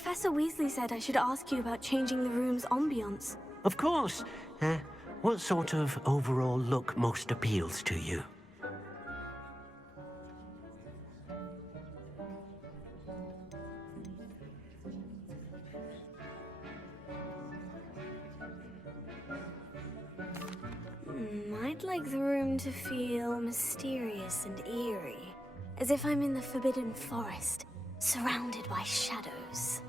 Professor Weasley said I should ask you about changing the room's ambiance. Of course. What sort of overall look most appeals to you? I'd like the room to feel mysterious and eerie, as if I'm in the Forbidden Forest, surrounded by shadows.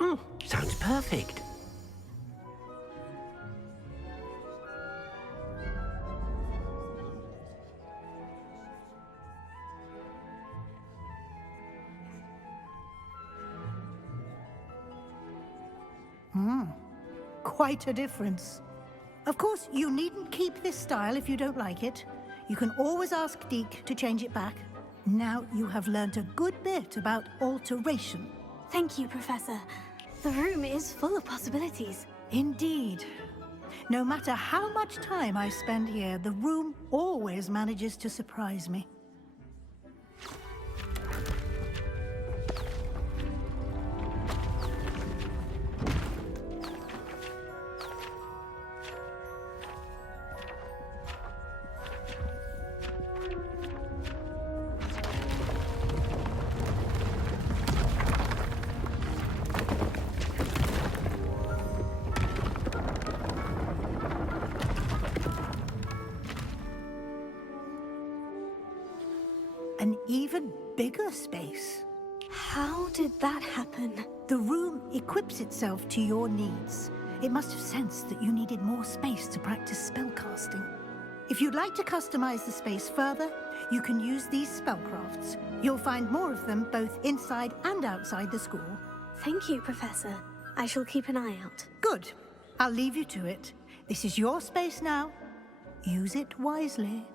Oh, sounds perfect. Quite a difference. Of course, you needn't keep this style if you don't like it. You can always ask Deke to change it back. Now you have learnt a good bit about alteration. Thank you, Professor. The room is full of possibilities. Indeed. No matter how much time I spend here, the room always manages to surprise me. An even bigger space. How did that happen? The room equips itself to your needs. It must have sensed that you needed more space to practice spellcasting. If you'd like to customize the space further, you can use these spellcrafts. You'll find more of them both inside and outside the school. Thank you, Professor. I shall keep an eye out. Good. I'll leave you to it. This is your space now. Use it wisely.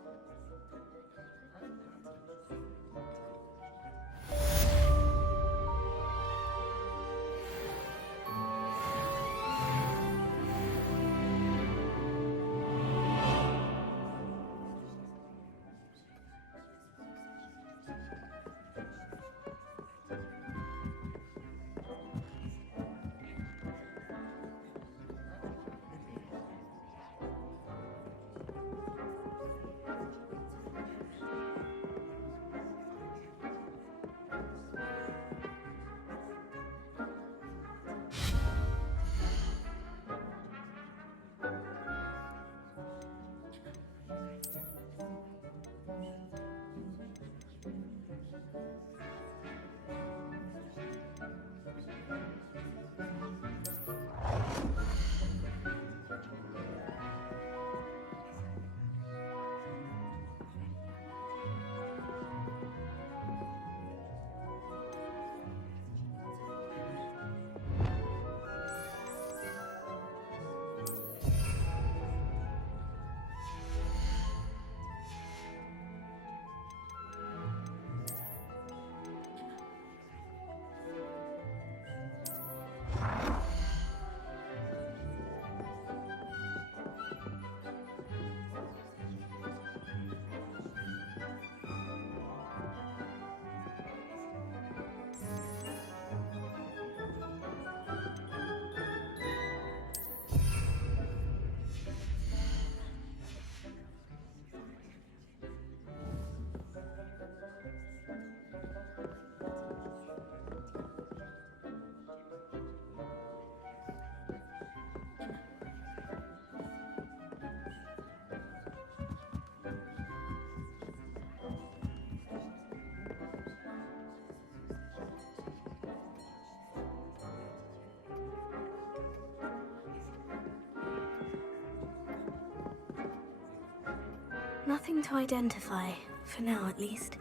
Nothing to identify, for now at least.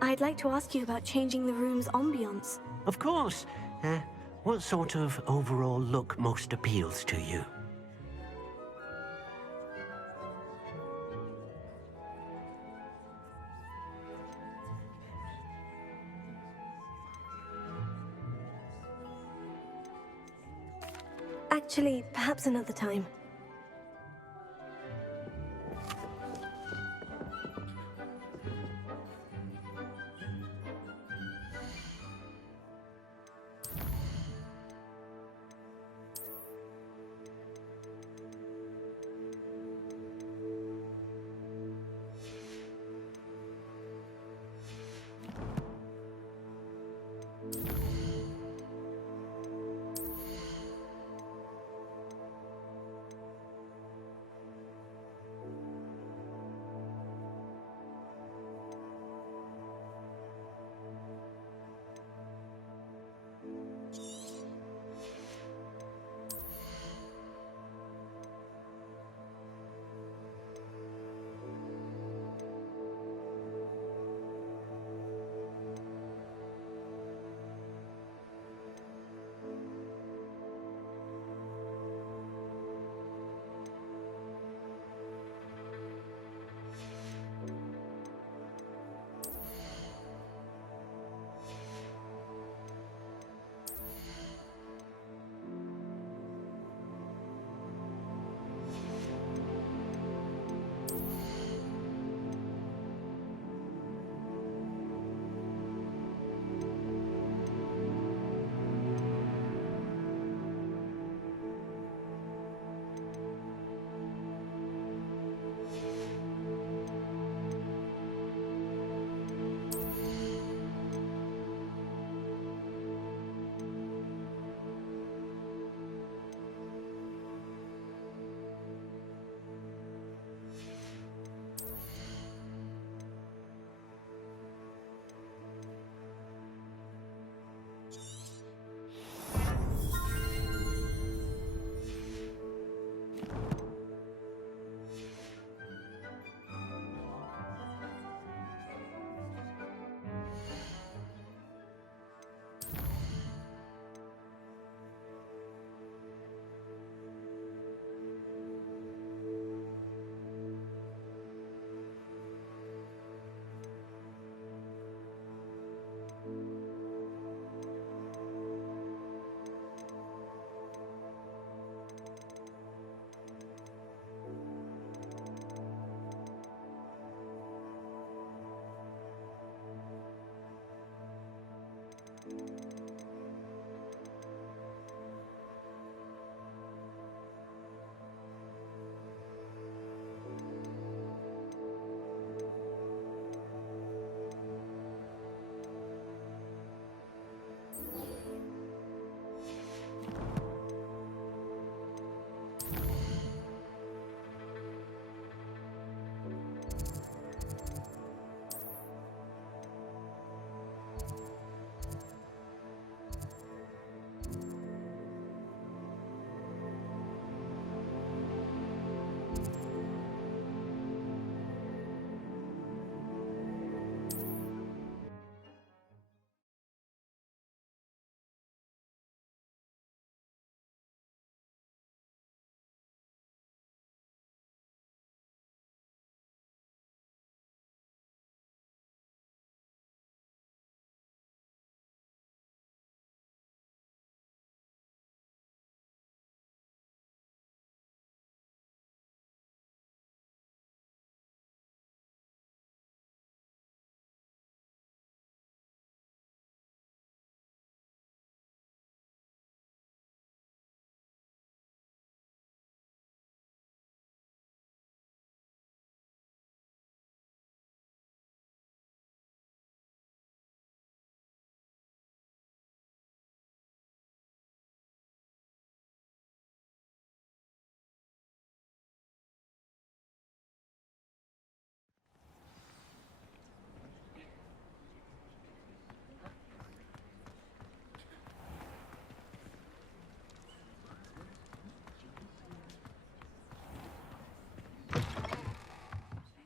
I'd like to ask you about changing the room's ambiance. Of course. What sort of overall look most appeals to you? Actually, perhaps another time.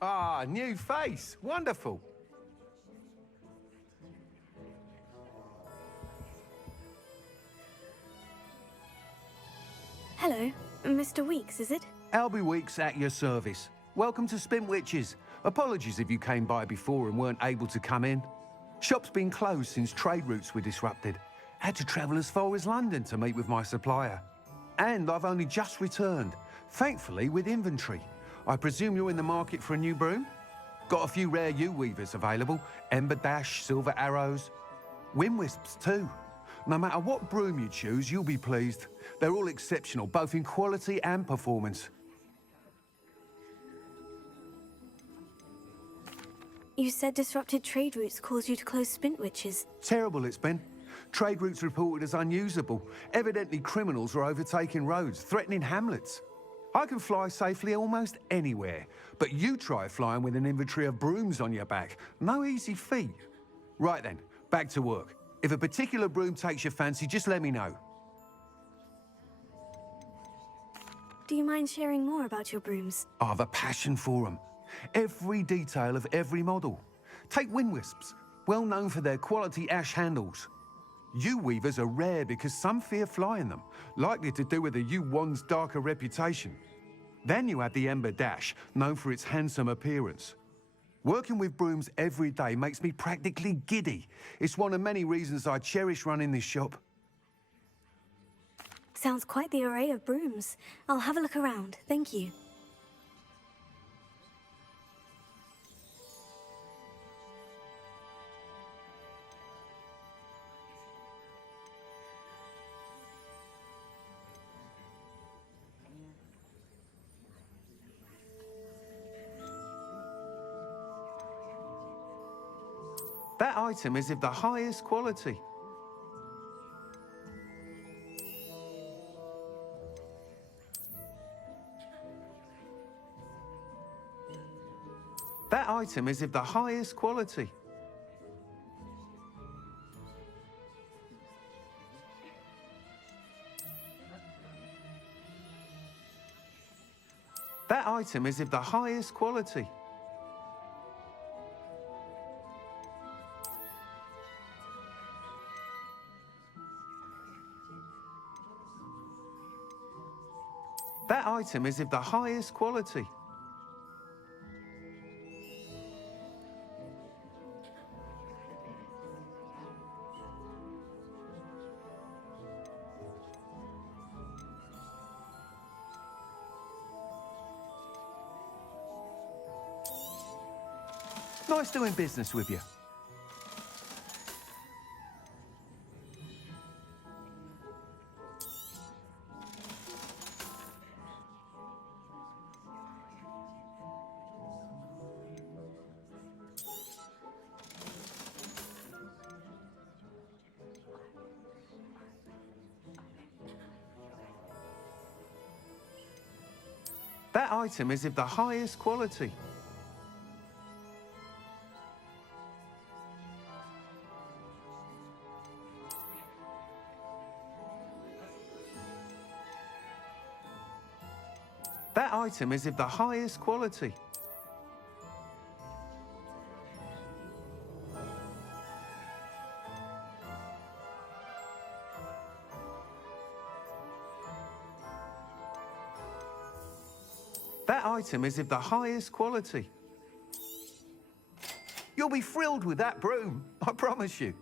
Ah, new face. Wonderful. Hello, Mr. Weeks, is it? Albie Weeks at your service. Welcome to Spintwitches. Apologies if you came by before and weren't able to come in. Shop's been closed since trade routes were disrupted. Had to travel as far as London to meet with my supplier. And I've only just returned, thankfully with inventory. I presume you're in the market for a new broom? Got a few rare yew-weavers available. Ember Dash, Silver Arrows. Wind Wisps too. No matter what broom you choose, you'll be pleased. They're all exceptional, both in quality and performance. You said disrupted trade routes caused you to close Spintwitches. Terrible it's been. Trade routes reported as unusable. Evidently criminals were overtaking roads, threatening hamlets. I can fly safely almost anywhere, but you try flying with an inventory of brooms on your back. No easy feat. Right then, back to work. If a particular broom takes your fancy, just let me know. Do you mind sharing more about your brooms? I have a passion for them. Every detail of every model. Take Wind Wisps, well known for their quality ash handles. Yew weavers are rare because some fear flying them, likely to do with the yew wand's darker reputation. Then you have the Ember Dash, known for its handsome appearance. Working with brooms every day makes me practically giddy. It's one of many reasons I cherish running this shop. Sounds quite the array of brooms. I'll have a look around, thank you. That item is of the highest quality. That item is of the highest quality. That item is of the highest quality. That item is of the highest quality. Nice doing business with you. That item is of the highest quality. That item is of the highest quality. That item is of the highest quality. You'll be thrilled with that broom, I promise you.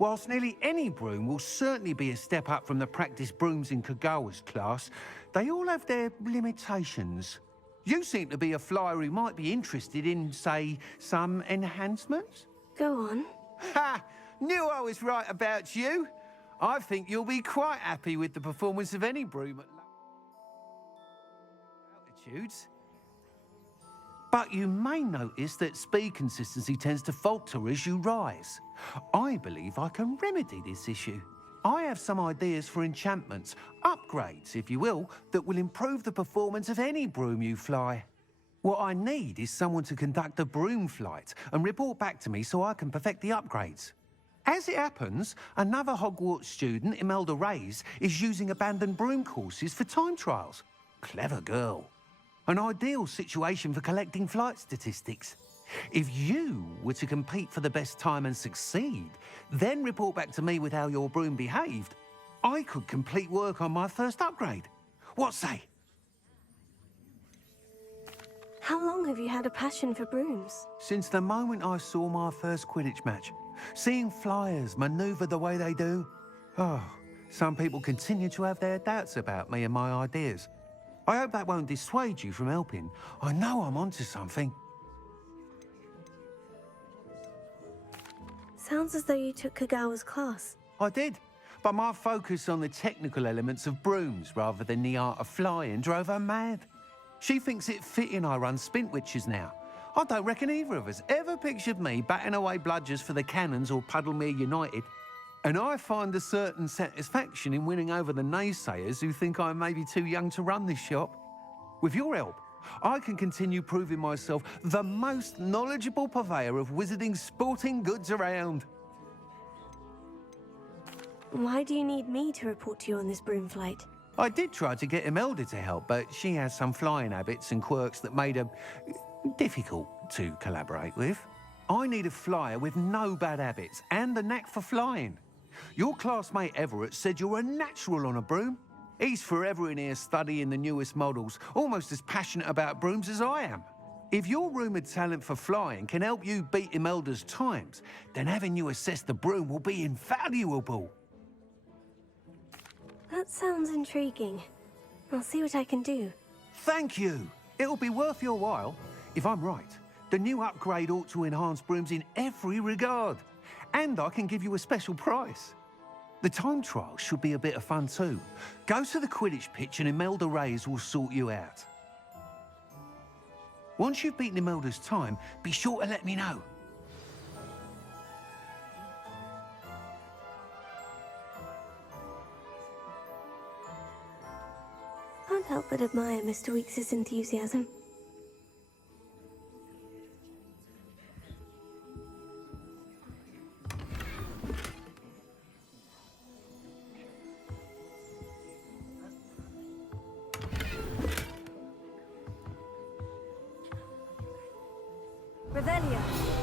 Whilst nearly any broom will certainly be a step up from the practice brooms in Kagawa's class, they all have their limitations. You seem to be a flyer who might be interested in, say, some enhancements? Go on. Ha! Knew I was right about you. I think you'll be quite happy with the performance of any broom at low altitudes. But you may notice that speed consistency tends to falter as you rise. I believe I can remedy this issue. I have some ideas for enchantments, upgrades, if you will, that will improve the performance of any broom you fly. What I need is someone to conduct a broom flight and report back to me so I can perfect the upgrades. As it happens, another Hogwarts student, Imelda Reyes, is using abandoned broom courses for time trials. Clever girl. An ideal situation for collecting flight statistics. If you were to compete for the best time and succeed, then report back to me with how your broom behaved, I could complete work on my first upgrade. What say? How long have you had a passion for brooms? Since the moment I saw my first Quidditch match, seeing flyers manoeuvre the way they do. Oh, some people continue to have their doubts about me and my ideas. I hope that won't dissuade you from helping. I know I'm onto something. Sounds as though you took Kagawa's class. I did, but my focus on the technical elements of brooms rather than the art of flying drove her mad. She thinks it fitting I run Spintwitches now. I don't reckon either of us ever pictured me batting away bludgers for the Cannons or Puddlemere United. And I find a certain satisfaction in winning over the naysayers who think I may be too young to run this shop. With your help, I can continue proving myself the most knowledgeable purveyor of wizarding sporting goods around. Why do you need me to report to you on this broom flight? I did try to get Imelda to help, but she has some flying habits and quirks that made her difficult to collaborate with. I need a flyer with no bad habits and the knack for flying. Your classmate Everett said you're a natural on a broom. He's forever in here studying the newest models, almost as passionate about brooms as I am. If your rumoured talent for flying can help you beat Imelda's times, then having you assess the broom will be invaluable. That sounds intriguing. I'll see what I can do. Thank you. It'll be worth your while. If I'm right, the new upgrade ought to enhance brooms in every regard. And I can give you a special price. The time trial should be a bit of fun too. Go to the Quidditch pitch and Imelda Reyes will sort you out. Once you've beaten Imelda's time, be sure to let me know. Can't help but admire Mr. Weekes' enthusiasm. Revelio.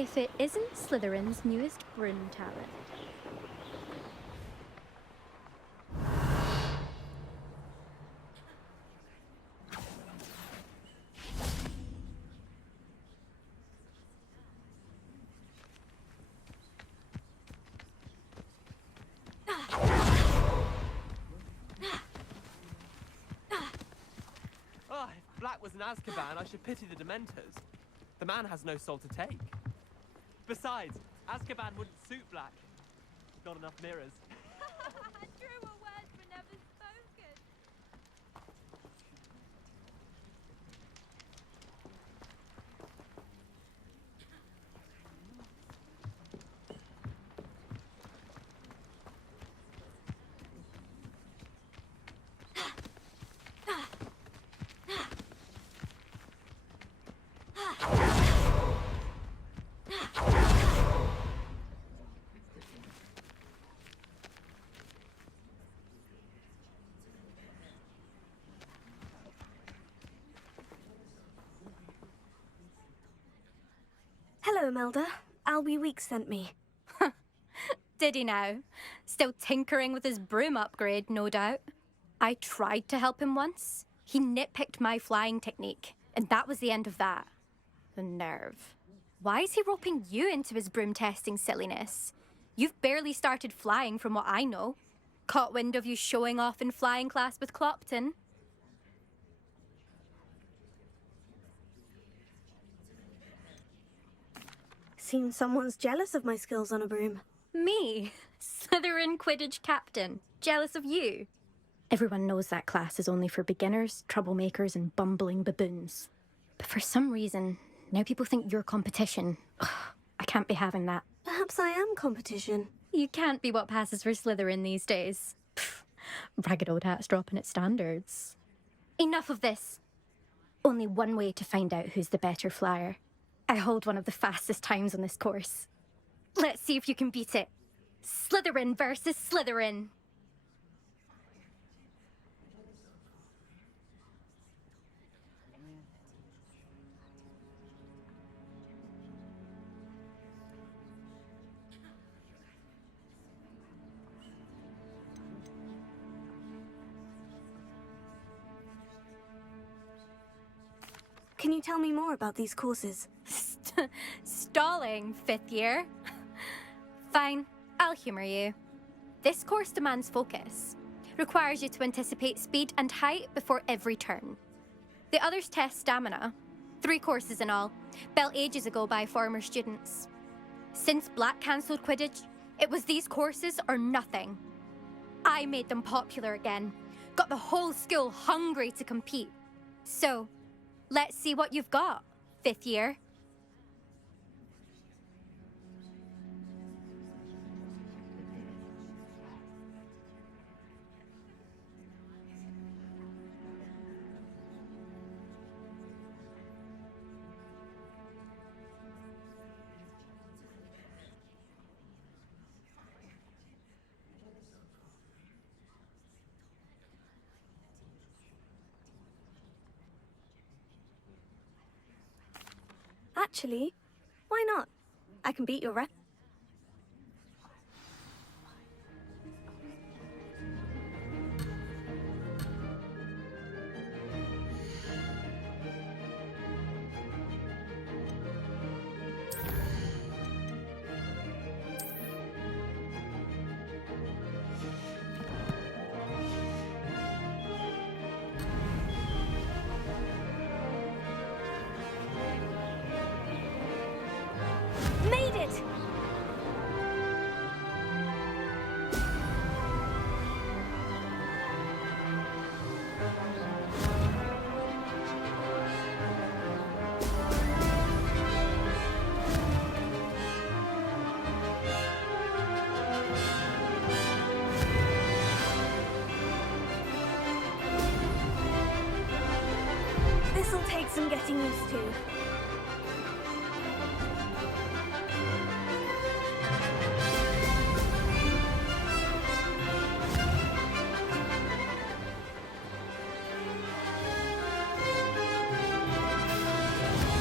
If it isn't Slytherin's newest broom talent. Oh, if Black was in Azkaban, I should pity the Dementors. The man has no soul to take. Besides, Azkaban wouldn't suit Black. Not enough mirrors. Truer words were never spoken. Hello, Imelda. Albie Weeks sent me. Did he now? Still tinkering with his broom upgrade, no doubt. I tried to help him once. He nitpicked my flying technique, and that was the end of that. The nerve. Why is he roping you into his broom testing silliness? You've barely started flying from what I know. Caught wind of you showing off in flying class with Clopton. Seems someone's jealous of my skills on a broom. Me, Slytherin Quidditch captain, jealous of you. Everyone knows that class is only for beginners, troublemakers, and bumbling baboons. But for some reason, now people think you're competition. Ugh, I can't be having that. Perhaps I am competition. You can't be what passes for Slytherin these days. Pfft, ragged old hat's dropping its standards. Enough of this. Only one way to find out who's the better flyer. I hold one of the fastest times on this course. Let's see if you can beat it. Slytherin versus Slytherin. Can you tell me more about these courses? Stalling, fifth year? Fine, I'll humour you. This course demands focus. Requires you to anticipate speed and height before every turn. The others test stamina. 3 courses in all, built ages ago by former students. Since Black cancelled Quidditch, it was these courses or nothing. I made them popular again. Got the whole school hungry to compete. So, let's see what you've got, fifth year. Actually, why not? I can beat your rep. Made it! This'll take some getting used to.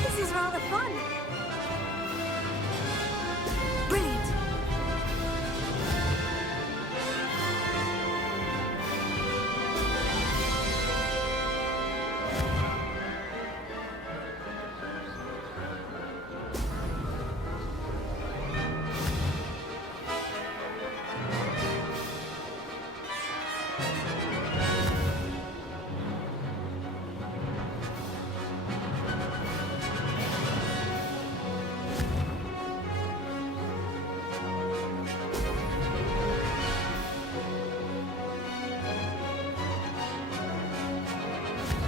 This is rather fun.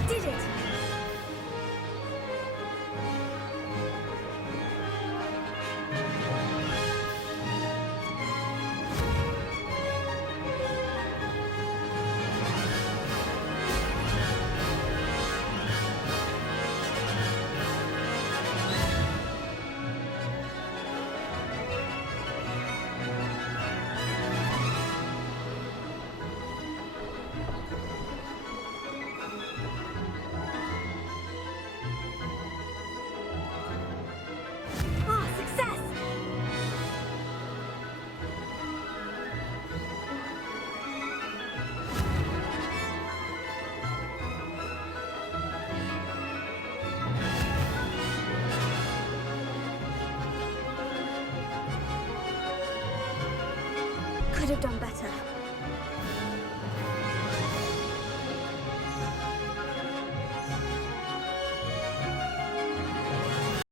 Did it! Ah, success! Could have done better.